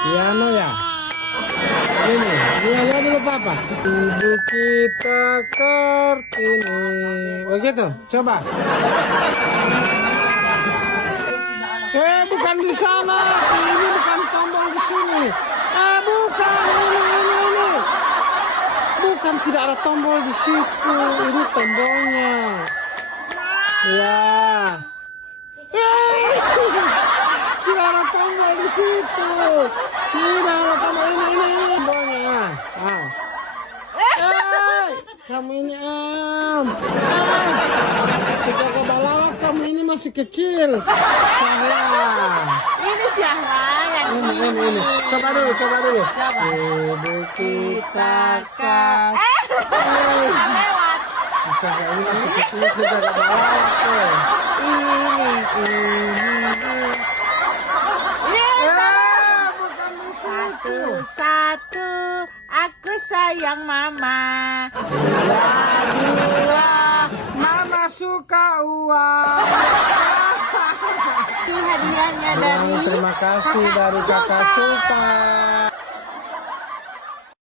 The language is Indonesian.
Piano ya. Ini lihat dulu papa. Ibu kita Kartini. Begitu. Coba. Bukan di sana. Ini bukan tombol di sini. Bukan ini. Bukan, tidak ada tombol di situ. Ini tombolnya. Ya. Tidak ada tombol di situ. Tidak ada tombol ini tombolnya. Kamu ini Suka kebalawak, kamu ini masih kecil. Ini Syahla yang ini. Coba dulu. Coba. Ibu kita Lewat. ini masih kecil, suka kebalawak tuh. Bukan di situ. Satu, aku sayang mama. Dua, mama suka uang. Itu hadiahnya dari Terima kasih dari kakak Sultan.